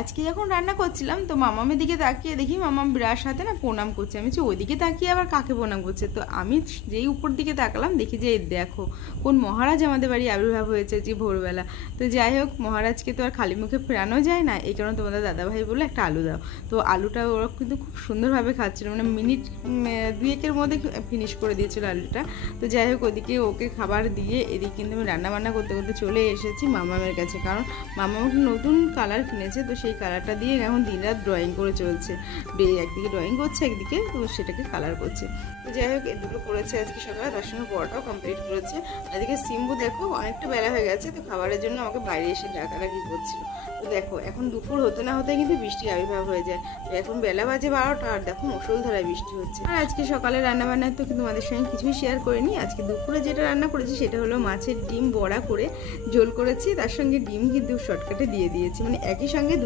আজকে যখন রান্না করছিলাম, তো মামামের দিকে তাকিয়ে দেখি মামাম বিরাট সাথে না প্রণাম করছে। আমি ওইদিকে তাকিয়ে আবার কাকে প্রণাম করছে? তো আমি যেই উপর দিকে তাকালাম, দেখি যে দেখো, কোন মহারাজ আমাদের বাড়ি আবির্ভাব হয়েছে যে ভোরবেলা। তো যাই হোক, মহারাজকে তো আর খালি মুখে ফেরানো যায় না, এই কারণে তোমাদের দাদাভাই বলে একটা আলু দাও। তো আলুটা ওরা কিন্তু খুব সুন্দরভাবে খাচ্ছিল মানে মিনিট দুয়েকের মধ্যে ফিনিশ করে দিয়েছিল আলুটা। তো যাই হোক ওদিকে ওকে খাবার দিয়ে এদিকে কিন্তু আমি রান্না বান্না করতে করতে চলে এসেছি মামামের কাছে। কারণ মামা নতুন কালার কিনেছে, তো সেই কালারটা দিয়ে এখন দিনরাত ড্রয়িং করে চলছে। বে- একদিকে ড্রয়িং করছে, একদিকে তো সেটাকে কালার করছে। তো যাই হোক দুটো করেছে আজকে সকালে, তার সঙ্গে পড়াটাও কমপ্লিট করেছে। এদিকে সিম্বু দেখো, অনেকটা বেলা হয়ে গেছে, তো খাবারের জন্য আমাকে বাইরে এসে ডাকাডাকি করছিল। তো দেখো, এখন দুপুর হতে না হতে কিন্তু বৃষ্টি আবির্ভাব হয়ে যায়। তো এখন বেলা বাজে বারোটা, আর দেখো মুসলধারায় বৃষ্টি হচ্ছে। আর আজকে সকালে রান্না বান্না তো তোমাদের সঙ্গে কিছুই শেয়ার করিনি। আজকে দুপুরে যেটা রান্না করেছি, সেটা হলো মাছের ডিম বড়া করে ঝোল করেছি। তার সঙ্গে ডিম কিন্তু শর্টকাটে দিয়ে দিয়েছি। মানে একই সঙ্গে